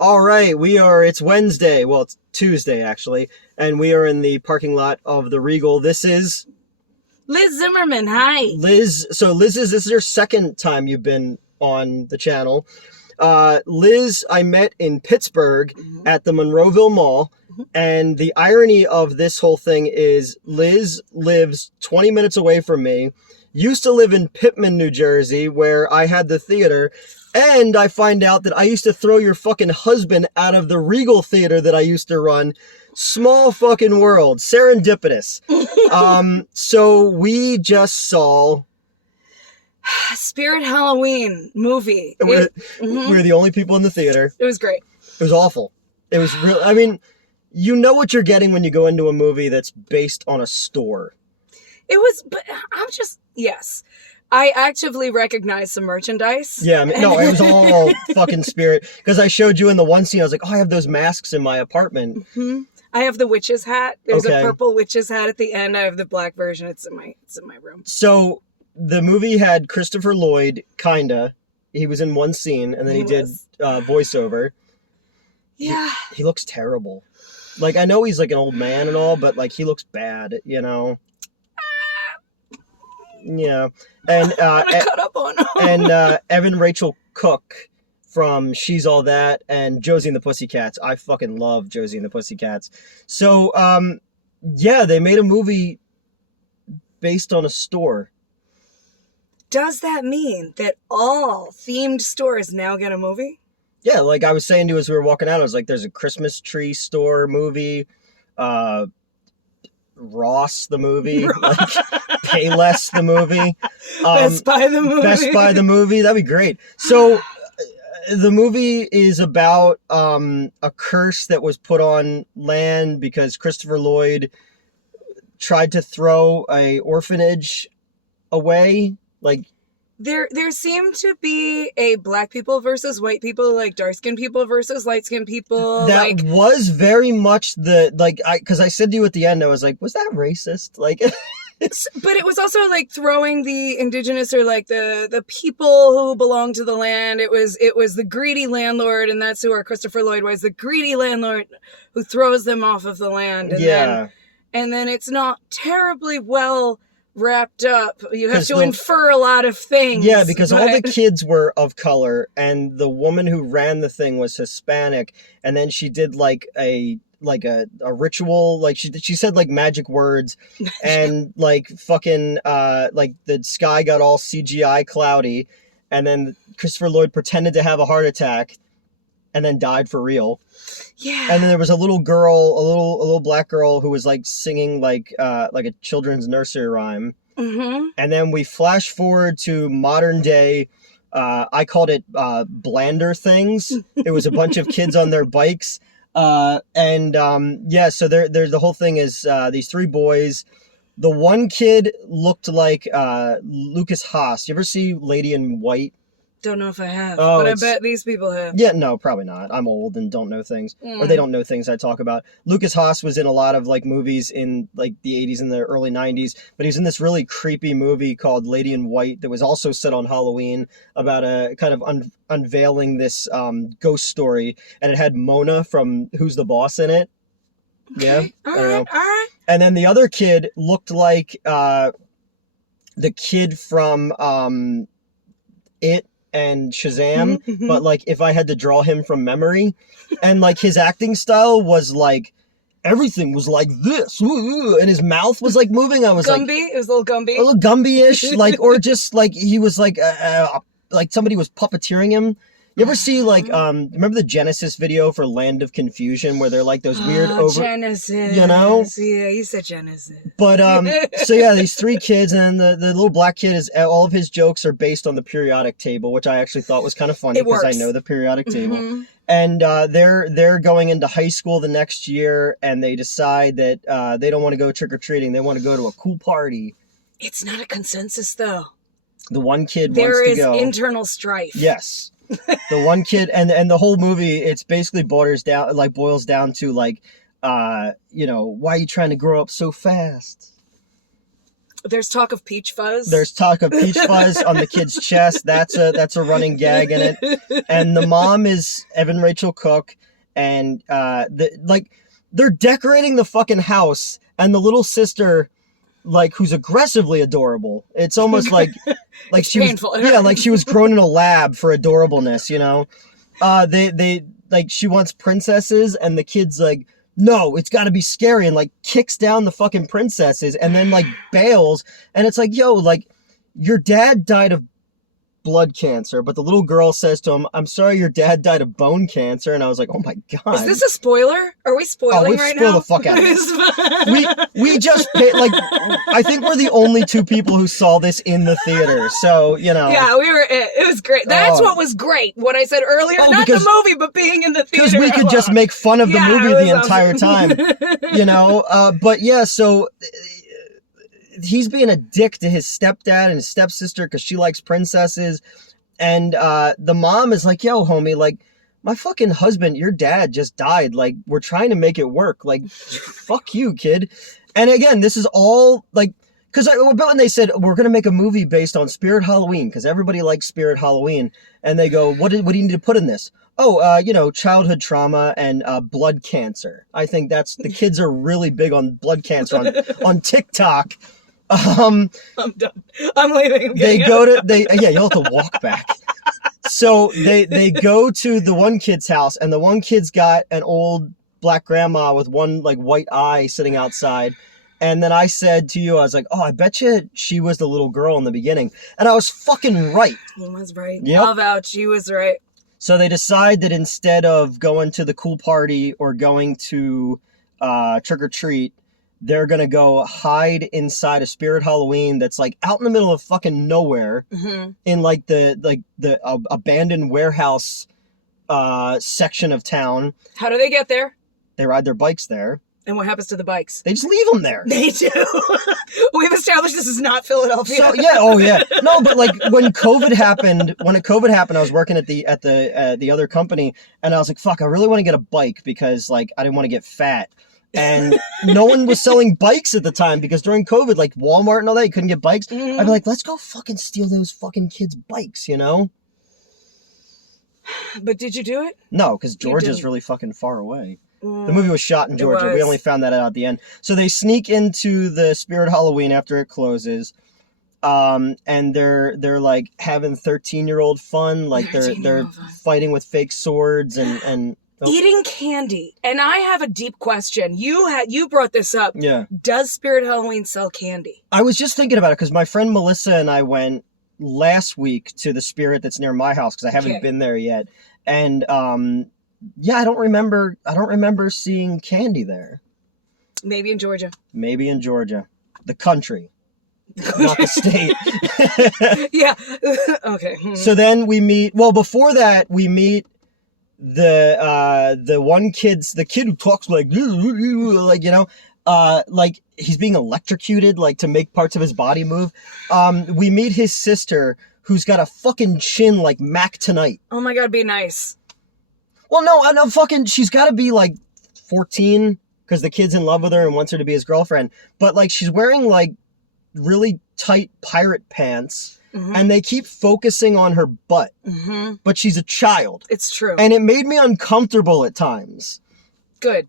All right, it's Wednesday. Well, it's Tuesday, actually. And we are in the parking lot of the Regal. This is Liz Zimmerman, hi. Liz. So, this is your second time you've been on the channel. Liz, I met in Pittsburgh at the Monroeville Mall. And the irony of this whole thing is Liz lives 20 minutes away from me, used to live in Pittman, New Jersey, where I had the theater. And I find out that I used to throw your fucking husband out of the Regal theater that I used to run. Small fucking world. Serendipitous. So we just saw Spirit Halloween movie. we were the only people in the theater. It was great. It was awful. It was real. I mean, you know what you're getting when you go into a movie that's based on a store. But yes. I actively recognized some merchandise. Yeah, no, it was all fucking Spirit. Because I showed you in the one scene, I was like, oh, I have those masks in my apartment. Mm-hmm. I have the witch's hat. There's Okay. a purple witch's hat at the end. I have the black version. It's in my room. So the movie had Christopher Lloyd, kinda. He was in one scene, and then he did voiceover. Yeah. He looks terrible. Like, I know he's like an old man and all, but like he looks bad, you know? Yeah. And Cut up on him. and Evan Rachel Cook from She's All That and Josie and the Pussycats. I fucking love Josie and the Pussycats. So yeah, they made a movie based on a store. Does that mean that all themed stores now get a movie? Yeah, like I was saying to you as we were walking out, I was like, there's a Christmas tree store movie, Ross the movie, like Payless the movie, Best Buy the movie. Best Buy the movie. That'd be great. So the movie is about a curse that was put on land because Christopher Lloyd tried to throw a orphanage away. Like there seemed to be a black people versus white people, like dark skinned people versus light skinned people. that was very much because I said to you at the end, I was like, was that racist? Like. But it was also like throwing the indigenous or like the people who belong to the land. It was the greedy landlord, and that's who our Christopher Lloyd was, the greedy landlord who throws them off of the land. And then it's not terribly well wrapped up. You have to infer a lot of things. Yeah, because all the kids were of color, and the woman who ran the thing was Hispanic, and then she did like a ritual, like she said like magic words, and like fucking like the sky got all CGI cloudy, and then Christopher Lloyd pretended to have a heart attack and then died for real. Yeah. And then there was a little girl, a little black girl who was like singing like a children's nursery rhyme. Mm-hmm. And then we flash forward to modern day. I called it Blander Things. It was a bunch of kids on their bikes. So there's the whole thing is these three boys. The one kid looked like Lucas Haas. You ever see Lady in White? Don't know if I have, but I bet these people have. Yeah, no, probably not. I'm old and don't know things, or they don't know things I talk about. Lucas Haas was in a lot of like movies in like the 80s and the early 90s, but he was in this really creepy movie called Lady in White that was also set on Halloween about a kind of unveiling this ghost story, and it had Mona from Who's the Boss in it. Okay. Yeah, All right. And then the other kid looked like the kid from It and Shazam, but like if I had to draw him from memory, and like his acting style was like everything was like this, and his mouth was like moving. I was Gumby. It was a little Gumby. A little Gumby-ish, like, or just like he was like somebody was puppeteering him. You ever see like remember the Genesis video for Land of Confusion where they're like those weird Genesis, you know? Yeah, you said Genesis. But so yeah, these three kids, and the little black kid is all of his jokes are based on the periodic table, which I actually thought was kind of funny because I know the periodic table. And they're going into high school the next year, and they decide that they don't want to go trick or treating. They want to go to a cool party. It's not a consensus though. The one kid there wants to go. There is internal strife. Yes. The one kid, and the whole movie, it's basically boils down to like, why are you trying to grow up so fast? There's talk of peach fuzz. There's talk of peach fuzz on the kid's chest. That's a running gag in it. And the mom is Evan Rachel Cook, and they're decorating the fucking house, and the little sister, like, who's aggressively adorable. It's almost like she painful. was, yeah, like she was grown in a lab for adorableness, you know. They like, she wants princesses, and the kid's like, no, it's got to be scary, and like kicks down the fucking princesses, and then like bails, and it's like, yo, like, your dad died of blood cancer, but the little girl says to him, I'm sorry your dad died of bone cancer, and I was like, oh my god. Is this a spoiler? Are we spoiling we've right spoiled now? the fuck out of this. we just like, I think we're the only two people who saw this in the theater, so you know. Yeah, we were. It was great. That's what was great. What I said earlier, not the movie, but being in the theater. Because we could just make fun of the movie the entire awesome. time, you know. But yeah, so he's being a dick to his stepdad and his stepsister because she likes princesses, and the mom is like, yo, homie, like, my fucking husband, your dad just died, like, we're trying to make it work, like, fuck you, kid. And again, this is all like, because when they said we're gonna make a movie based on Spirit Halloween because everybody likes Spirit Halloween, and they go, what do you need to put in this? Oh, you know, childhood trauma and blood cancer. I think that's, the kids are really big on blood cancer on TikTok. I'm done. I'm leaving. You'll have to walk back. So they go to the one kid's house, and the one kid's got an old black grandma with one like white eye sitting outside. And then I said to you, I was like, oh, I bet you she was the little girl in the beginning. And I was fucking right. He was right. Yep. I'll vouch. He was right. So they decide that instead of going to the cool party or going to trick or treat, they're gonna go hide inside a Spirit Halloween that's like out in the middle of fucking nowhere, in like the abandoned warehouse section of town. How do they get there? They ride their bikes there. And what happens to the bikes? They just leave them there. They do. We've established this is not Philadelphia. So yeah, no, but like when COVID happened, I was working at the other company, and I was like, fuck, I really want to get a bike because like I didn't want to get fat. And no one was selling bikes at the time because during COVID, like Walmart and all that, you couldn't get bikes. I'd be like, let's go fucking steal those fucking kids' bikes, you know? But did you do it? No, because Georgia's really fucking far away. The movie was shot in Georgia. We only found that out at the end. So they sneak into the Spirit Halloween after it closes. And they're like having 13-year-old fun. Like they're fighting with fake swords and eating candy. And I have a deep question. You brought this up. Yeah. Does Spirit Halloween sell candy? I was just thinking about it because my friend Melissa and I went last week to the Spirit that's near my house because I haven't been there yet. And yeah, I don't remember seeing candy there. Maybe in Georgia. The country. Not the state. Yeah. Okay. So then before that we meet the one the kid who talks like you know, like he's being electrocuted, like to make parts of his body move. We meet his sister who's got a fucking chin like Mac Tonight. Oh my god, be nice. Well, no, fucking, she's got to be like 14 because the kid's in love with her and wants her to be his girlfriend. But like she's wearing like really tight pirate pants, and they keep focusing on her butt. But she's a child. It's true. And it made me uncomfortable at times. Good.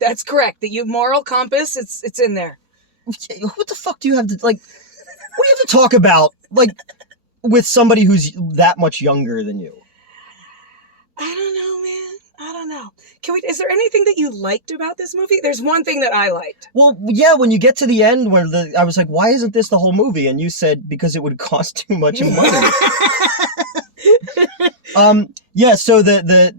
That's correct. The moral compass, it's in there. What the fuck do you have to, like, what do you have to talk about, like, with somebody who's that much younger than you? I don't know, man. I don't know. Is there anything that you liked about this movie? There's one thing that I liked. Well, yeah, when you get to the end where I was like, why isn't this the whole movie? And you said, because it would cost too much money. Yeah, so the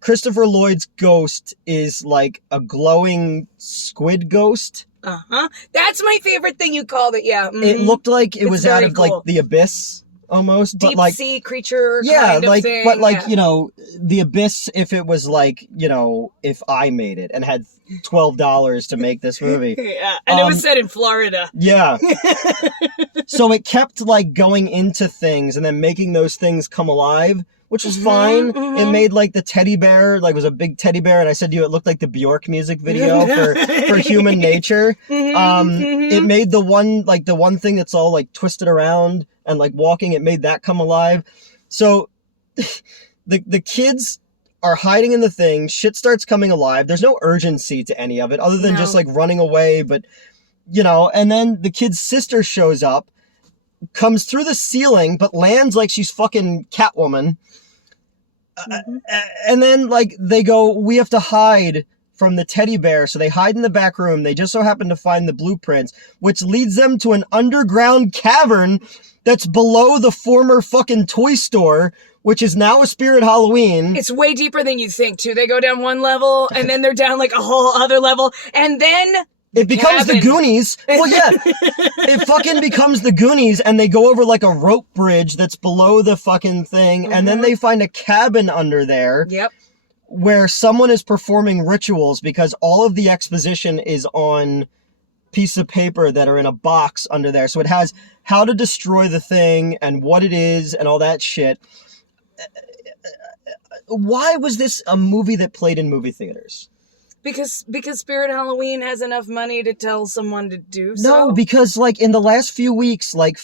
Christopher Lloyd's ghost is like a glowing squid ghost. That's my favorite thing you called it, yeah. It looked like it was out of like the abyss. Almost, deep but like sea creature, yeah, kind of like thing. but like you know, the abyss. If it was like, you know, if I made it and had $12 to make this movie, yeah, and it was set in Florida. Yeah, so it kept like going into things and then making those things come alive, which was fine. It mhm. made like the teddy bear, like it was a big teddy bear, and I said to you it looked like the Bjork music video for Human Nature. It made the one thing that's all like twisted around and like walking, it made that come alive. So the kids are hiding in the thing, shit starts coming alive. There's no urgency to any of it other than just like running away, but and then the kid's sister shows up, comes through the ceiling, but lands like she's fucking Catwoman. And then like they go, we have to hide from the teddy bear. So they hide in the back room. They just so happen to find the blueprints, which leads them to an underground cavern that's below the former fucking toy store, which is now a Spirit Halloween. It's way deeper than you think, too. They go down one level, and then they're down like a whole other level, and then it becomes the Goonies. Well, yeah, it fucking becomes the Goonies, and they go over like a rope bridge that's below the fucking thing, and then they find a cabin under there. Yep. Where someone is performing rituals because all of the exposition is on piece of paper that are in a box under there. So it has how to destroy the thing and what it is and all that shit. Why was this a movie that played in movie theaters? Because Spirit Halloween has enough money to tell someone to do so. No, because like in the last few weeks, like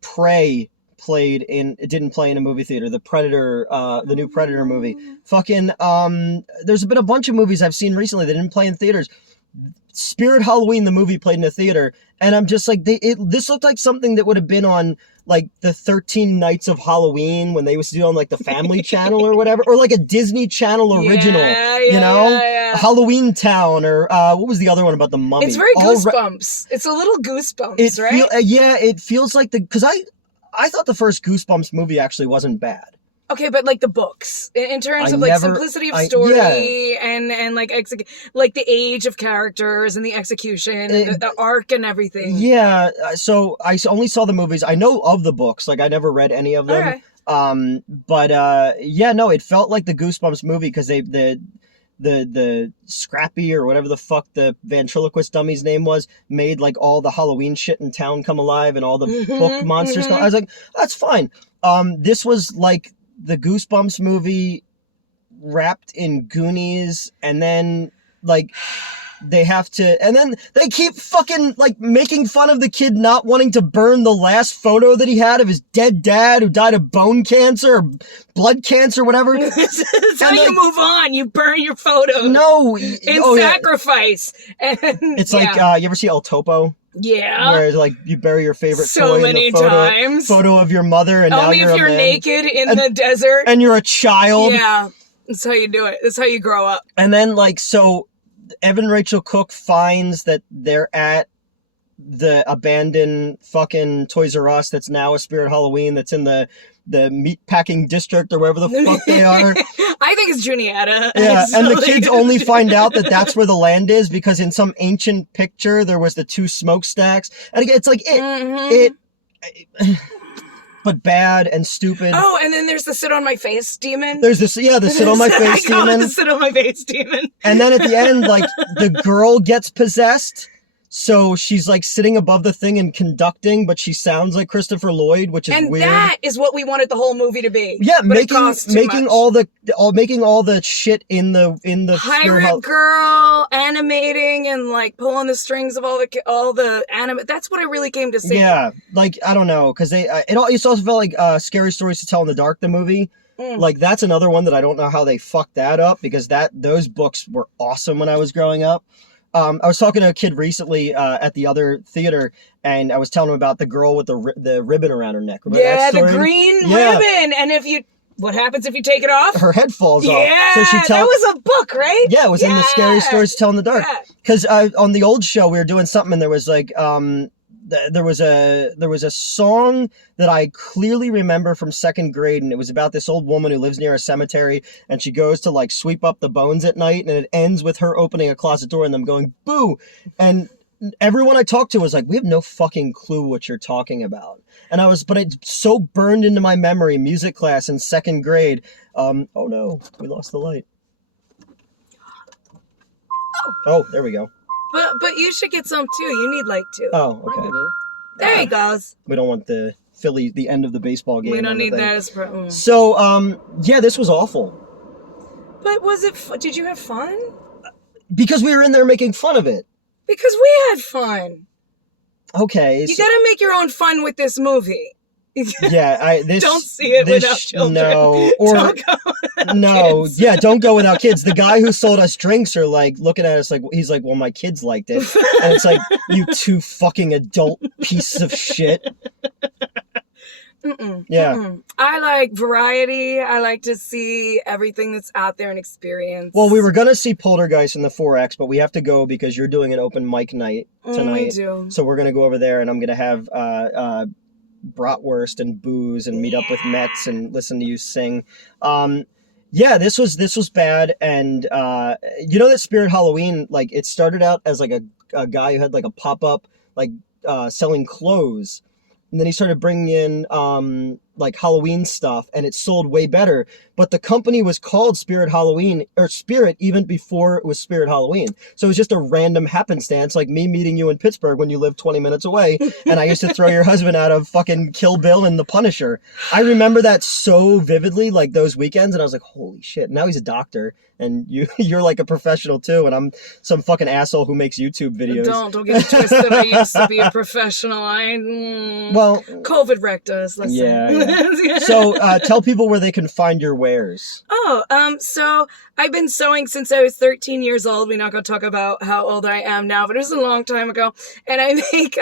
Prey didn't play in a movie theater. The Predator, the new Predator movie. There's been a bunch of movies I've seen recently that didn't play in theaters. Spirit Halloween, the movie, played in a theater, and I'm just like, this looked like something that would have been on like the 13 Nights of Halloween when they used to do on like the Family Channel or whatever, or like a Disney Channel original, Halloween Town, or what was the other one about the mummy? It's very Goosebumps. It's a little Goosebumps, right? It feels like because I thought the first Goosebumps movie actually wasn't bad. Okay, but like the books, in terms of like simplicity of story and like like the age of characters and the execution and the arc and everything. Yeah, so I only saw the movies. I know of the books, like I never read any of them. Okay. It felt like the Goosebumps movie because the Scrappy or whatever the fuck the ventriloquist dummy's name was made like all the Halloween shit in town come alive and all the book monsters come. I was like, that's fine. This was like the Goosebumps movie wrapped in Goonies, and then like they keep fucking like making fun of the kid not wanting to burn the last photo that he had of his dead dad who died of bone cancer or blood cancer, whatever. That's how you move on. You burn your photos. No. Sacrifice. And, it's like, you ever see El Topo? Yeah. Where like you bury your favorite so toy many in the times. Photo of your mother, and only now you're if you're a man. naked in the desert and you're a child. Yeah, that's how you do it. That's how you grow up. And then like so, Evan Rachel Cook finds that they're at the abandoned fucking Toys R Us that's now a Spirit Halloween that's in the meatpacking district or wherever the fuck they are. I think it's Juniata. Yeah, and the kids only find out that that's where the land is because in some ancient picture there was the two smokestacks. And again, it's like but bad and stupid. Oh, and then there's the sit on my face demon. There's this, the sit on my face demon. I call it the sit on my face demon. And then at the end, like the girl gets possessed. So she's like sitting above the thing and conducting, but she sounds like Christopher Lloyd, which is weird. And that is what we wanted the whole movie to be. Yeah, but making all the shit in the pirate girl animating and like pulling the strings of all the anime. That's what I really came to see. Yeah, like I don't know, because it also felt like Scary Stories to Tell in the Dark, the movie. Like that's another one that I don't know how they fucked that up because those books were awesome when I was growing up. I was talking to a kid recently at the other theater, and I was telling him about the girl with the ribbon around her neck. Remember that story? The green ribbon. And what happens if you take it off? Her head falls off. Yeah, so that was a book, right? Yeah, it was in the Scary Stories to Tell in the Dark. Because on the old show, we were doing something, and there was like there was a song that I clearly remember from second grade, and it was about this old woman who lives near a cemetery, and she goes to like sweep up the bones at night, and it ends with her opening a closet door and them going boo, and everyone I talked to was like, we have no fucking clue what you're talking about. And but it's so burned into my memory, music class in second grade. Oh no, we lost the light. Oh, there we go. But you should get some too. You need light too. Oh, okay. There he goes. We don't want the Philly, the end of the baseball game. We on don't the need thing. that as problem. So, yeah, this was awful. But was it? Did you have fun? Because we were in there making fun of it. Because we had fun. Okay. You gotta make your own fun with this movie. Yeah, Don't see it without children. No, or Don't go without no, kids. yeah, don't go without kids. The guy who sold us drinks are like looking at us like he's like, well, my kids liked it, and it's like, you two fucking adult pieces of shit. Mm-mm, Yeah. mm-mm. I like variety. I like to see everything that's out there and experience. Well, we were gonna see Poltergeist in the 4X, but we have to go because you're doing an open mic night tonight. We do. So we're gonna go over there, and I'm gonna have bratwurst and booze and meet up with Mets and listen to you sing. Yeah, this was bad, and you know that Spirit Halloween, like, it started out as like a guy who had like a pop-up like selling clothes, and then he started bringing in like Halloween stuff, and it sold way better. But the company was called Spirit Halloween, or Spirit, even before it was Spirit Halloween. So it was just a random happenstance, like me meeting you in Pittsburgh when you lived 20 minutes away, and I used to throw your husband out of fucking Kill Bill and The Punisher. I remember that so vividly, like those weekends, and I was like, holy shit. Now he's a doctor, and you're like a professional too, and I'm some fucking asshole who makes YouTube videos. Don't get it twisted. I used to be a professional. Well, COVID wrecked us. Let's yeah. So tell people where they can find your wares. So I've been sewing since I was 13 years old. We're not going to talk about how old I am now, but it was a long time ago. And I make,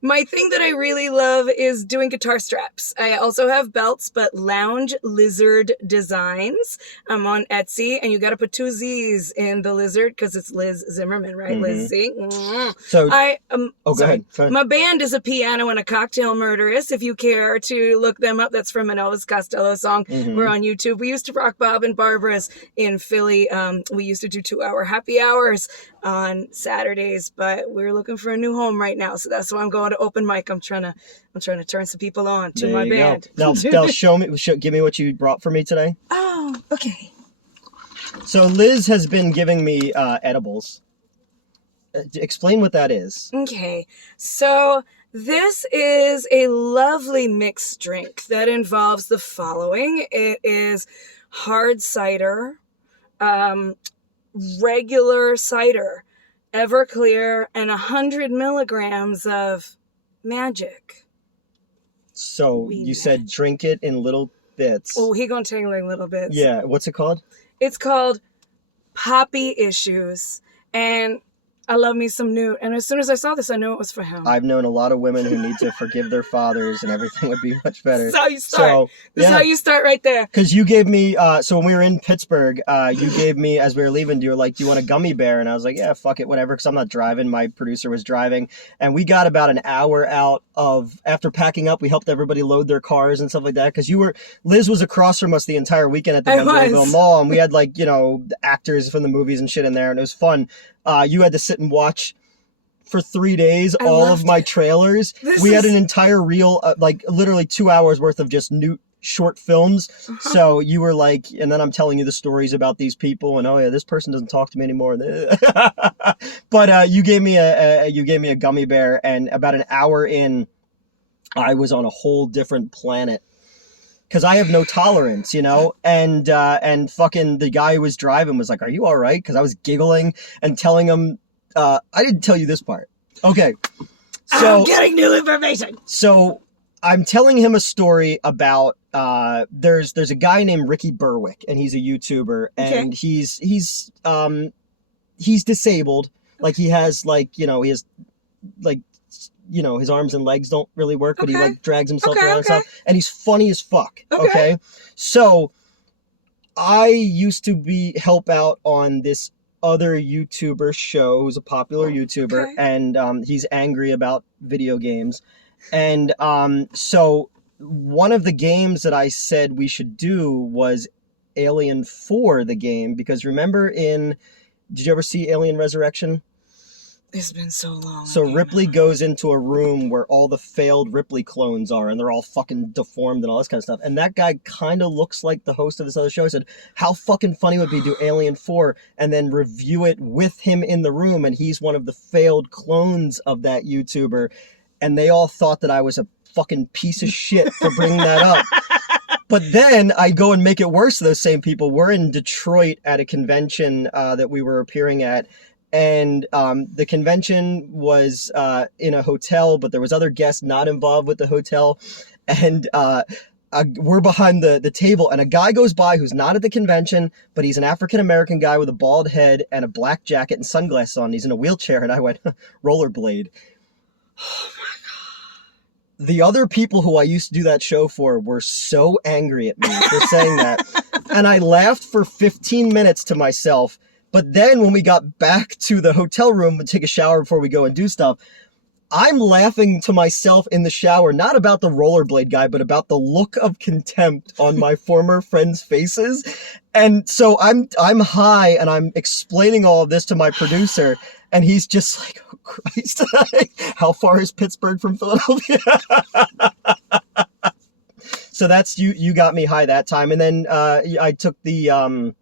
my thing that I really love is doing guitar straps. I also have belts, but Lounge Lizard Designs. I'm on Etsy, and you got to put 2 Z's in the lizard because it's Liz Zimmerman, right? Mm-hmm. Liz Z. Mm-hmm. So, Go ahead. My band is A Piano and a Cocktail Murderess. If you care to look them up, that's from an Elvis Costello song. Mm-hmm. We're on YouTube. We used to rock Bob and Barbara's in Philly. We used to do 2-hour happy hours on Saturdays, but we're looking for a new home right now. So that's why I'm going to open mic. I'm trying to turn some people on to my band. Now, give me what you brought for me today. Oh, okay. So Liz has been giving me edibles. Explain what that is. Okay. So this is a lovely mixed drink that involves the following. It is hard cider, regular cider, Everclear, and 100 milligrams of magic. So you said drink it in little bits. Oh, he gonna take like little bits. Yeah. What's it called? It's called Poppy Issues, and I love me some Newt. And as soon as I saw this, I knew it was for him. I've known a lot of women who need to forgive their fathers, and everything would be much better. This is how you start. So, This is how you start right there. Because you gave me, so when we were in Pittsburgh, you gave me, as we were leaving, you were like, do you want a gummy bear? And I was like, yeah, fuck it, whatever, because I'm not driving. My producer was driving. And we got about an hour out after packing up, we helped everybody load their cars and stuff like that. Because Liz was across from us the entire weekend at the Monroeville Mall, and we had like, the actors from the movies and shit in there, and it was fun. You had to sit and watch for 3 days all of my trailers. We had an entire reel, like literally 2 hours worth of just Newt short films. So you were like, and then I'm telling you the stories about these people, and oh yeah, this person doesn't talk to me anymore. But you gave me a gummy bear, and about an hour in, I was on a whole different planet. Because I have no tolerance, and fucking the guy who was driving was like, are you all right? Because I was giggling and telling him, I didn't tell you this part. Okay. So I'm getting new information. So I'm telling him a story about, there's a guy named Ricky Berwick, and he's a YouTuber, and he's disabled. Like he has his arms and legs don't really work, but he like drags himself around and stuff. And he's funny as fuck. Okay. So I used to help out on this other YouTuber show who's a popular YouTuber, and he's angry about video games. And so one of the games that I said we should do was Alien 4, the game, because remember did you ever see Alien Resurrection? It's been so long. So Ripley goes into a room where all the failed Ripley clones are, and they're all fucking deformed and all this kind of stuff. And that guy kind of looks like the host of this other show. I said, how fucking funny would it be to do Alien 4 and then review it with him in the room, and he's one of the failed clones of that YouTuber. And they all thought that I was a fucking piece of shit for bringing that up. But then I go and make it worse to those same people. We're in Detroit at a convention that we were appearing at. And the convention was in a hotel, but there was other guests not involved with the hotel. And we're behind the table, and a guy goes by who's not at the convention, but he's an African-American guy with a bald head and a black jacket and sunglasses on. He's in a wheelchair, and I went, rollerblade. Oh my God. The other people who I used to do that show for were so angry at me for saying that. And I laughed for 15 minutes to myself. But then when we got back to the hotel room to take a shower before we go and do stuff, I'm laughing to myself in the shower, not about the rollerblade guy, but about the look of contempt on my former friends' faces. And so I'm high and I'm explaining all of this to my producer, and he's just like, oh Christ, how far is Pittsburgh from Philadelphia? So that's, you got me high that time. And then I took the,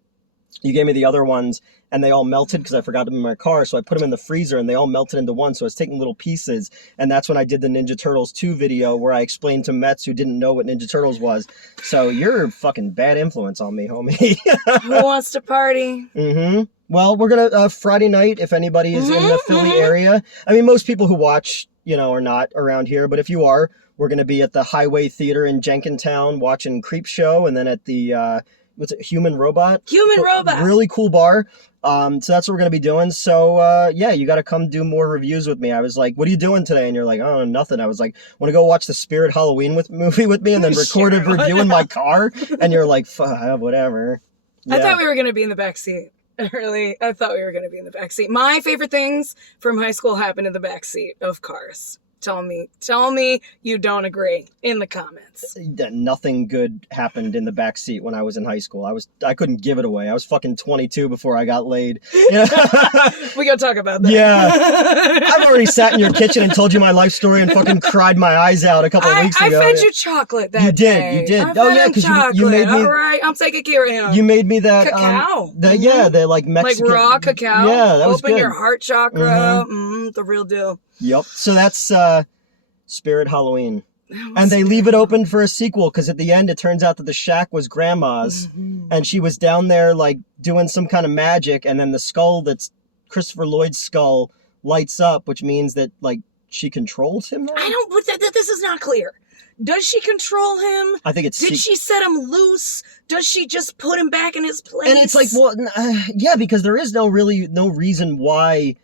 you gave me the other ones, and they all melted because I forgot them in my car. So I put them in the freezer and they all melted into one. So I was taking little pieces. And that's when I did the Ninja Turtles 2 video where I explained to Mets who didn't know what Ninja Turtles was. So you're a fucking bad influence on me, homie. Who wants to party? Mm-hmm. Well, we're going to, Friday night, if anybody is in the Philly area. I mean, most people who watch, are not around here. But if you are, we're going to be at the Highway Theater in Jenkintown watching Creep Show. And then at the, what's it, Human Robot? Human Robot. Really cool bar. So that's what we're going to be doing. So, yeah, you got to come do more reviews with me. I was like, what are you doing today? And you're like, oh, nothing. I was like, want to go watch the Spirit Halloween movie with me and then record a review in my car? And you're like, whatever. Yeah. I thought we were going to be in the back seat. Really, I thought we were going to be in the back seat. My favorite things from high school happened in the back seat of cars. Tell me you don't agree in the comments. Nothing good happened in the back seat when I was in high school. I couldn't give it away. I was fucking 22 before I got laid. We gotta talk about that. Yeah. I've already sat in your kitchen and told you my life story and fucking cried my eyes out a couple of weeks ago. I fed you chocolate that day. You did. I fed him chocolate. You made me. All right, I'm taking care of him. You made me that cacao. The like Mexican, like raw cacao. Yeah, that was Open good. your heart chakra. The real deal. Yep. So that's Spirit Halloween. And they leave it open for a sequel because at the end it turns out that the shack was grandma's and she was down there like doing some kind of magic, and then the skull that's Christopher Lloyd's skull lights up, which means that like she controls him now? This is not clear. Does she control him? I think it's... Did she set him loose? Does she just put him back in his place? And it's like, well, yeah, because there is no reason why...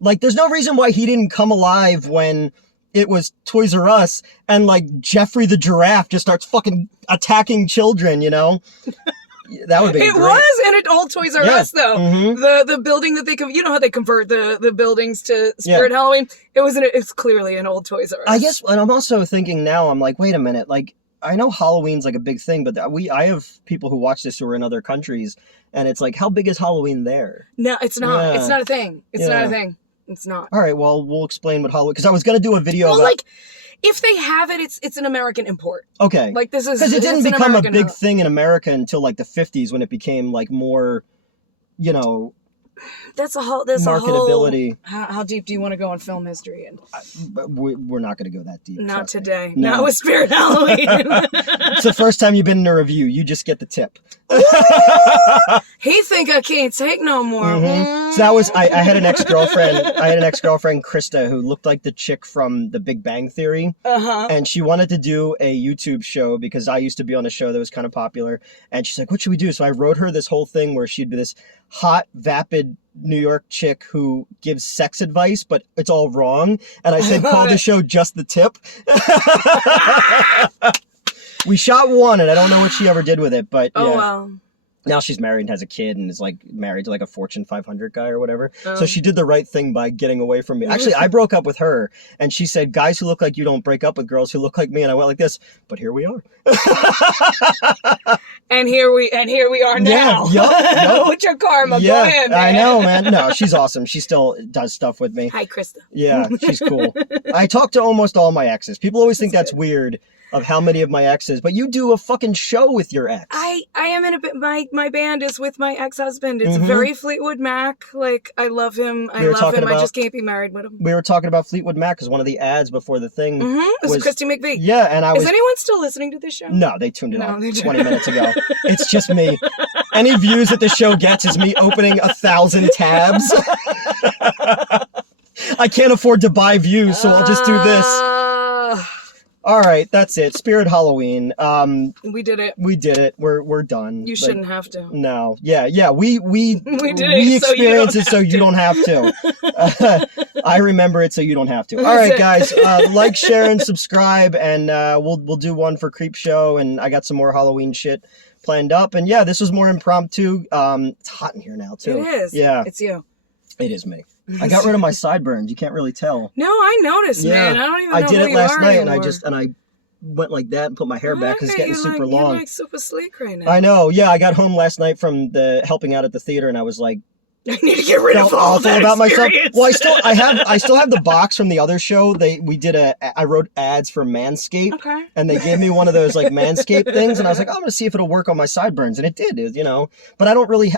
Like, there's no reason why he didn't come alive when it was Toys R Us and, like, Jeffrey the giraffe just starts fucking attacking children, That would be It great. was in an old Toys R Us, though. Mm-hmm. The building that you know how they convert the buildings to Spirit Halloween? It's clearly an old Toys R Us. I guess, and I'm also thinking now, I'm like, wait a minute, like, I know Halloween's like a big thing, but I have people who watch this who are in other countries, and it's like, how big is Halloween there? No, it's not. Yeah. It's not a thing. It's not a thing. It's not. All right, well, we'll explain what Halloween, because I was going to do a video about... like, if they have it, it's an American import. Okay. Like, this is... Because it didn't become a American big thing in America until, like, the 50s when it became, like, more, That's a whole... marketability. How deep do you want to go in film history? And But we're not going to go that deep. not trust me. today. No. Not with Spirit Halloween. It's the first time you've been in a review. You just get the tip. He think I can't take no more. So that was... I had an ex-girlfriend. Krista, who looked like the chick from The Big Bang Theory. And she wanted to do a YouTube show because I used to be on a show that was kind of popular. And she's like, what should we do? So I wrote her this whole thing where she'd be this hot, vapid New York chick who gives sex advice, but it's all wrong. And I said, call the show Just the Tip. We shot one, and I don't know what she ever did with it, but Oh, yeah. wow. Now she's married and has a kid and is like married to like a Fortune 500 guy or whatever. So she did the right thing by getting away from me. Actually, I broke up with her and she said, guys who look like you don't break up with girls who look like me. And I went like this, but here we are. And here we are now. Yup. With your karma. Go ahead, man. I know, man. No, she's awesome. She still does stuff with me. Hi, Krista. Yeah, she's cool. I talk to almost all my exes. People always think that's weird. of how many of my exes, but you do a fucking show with your ex. I am in a bit. My band is with my ex-husband. It's Mhm. very Fleetwood Mac. Like, I love him. I We were love talking him. I about- just can't be married with him. We were talking about Fleetwood Mac because one of the ads before the thing. Mm-hmm. It was Christy McVie. Yeah, and I was. Is anyone still listening to this show? No, they tuned it No, off they 20 minutes ago. It's just me. Any views that the show gets is me opening 1,000 tabs. I can't afford to buy views, so I'll just do this. All right, that's it. Spirit Halloween. We did it. We did it. We're done. You Like, shouldn't have to. No. Yeah. We We did it so you experience don't it so have you to. don't have to. I remember it so you don't have to. All right, That's guys. Like, share, and subscribe, and we'll do one for Creep Show, and I got some more Halloween shit planned up. And yeah, this was more impromptu. It's hot in here now too. It is. Yeah, It's you. it is me. I got rid of my sideburns. You can't really tell. No, I noticed, Yeah, man. I don't even know I did who it you last are night, and anymore. I went like that and put my hair back because it's Okay, getting super You're long. like super sleek right now. I know. Yeah, I got home last night from the helping out at the theater, and I was like, I need to get rid felt of all awful that about myself. experience. Well, I still have the box from the other show. I wrote ads for Manscaped, Okay. and they gave me one of those like Manscaped things, and I was like, I'm gonna see if it'll work on my sideburns, and it did. But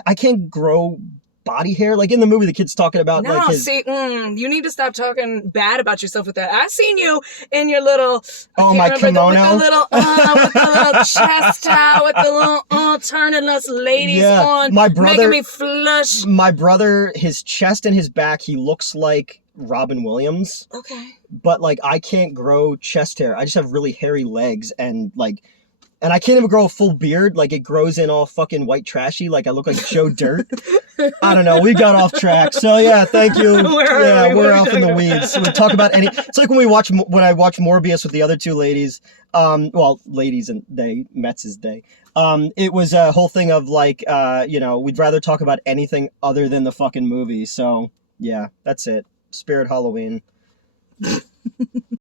I can't grow body hair. Like in the movie, the kid's talking about No, like his. see, you need to stop talking bad about yourself with that. I've seen you in your little, Oh, I my can't remember kimono? with the little chest out, with the little, turning us ladies Yeah, on, my brother- making me flush. My brother, his chest and his back, he looks like Robin Williams. Okay. But like I can't grow chest hair. I just have really hairy legs and I can't even grow a full beard. Like it grows in all fucking white trashy. Like I look like Joe Dirt. I don't know. We got off track. So yeah, thank you. Where are Yeah, we? What we're are we off in the talking weeds. So we talk about any. It's like when I watch Morbius with the other two ladies. Well, ladies and they. Mets is they. It was a whole thing of like, we'd rather talk about anything other than the fucking movie. So yeah, that's it. Spirit Halloween.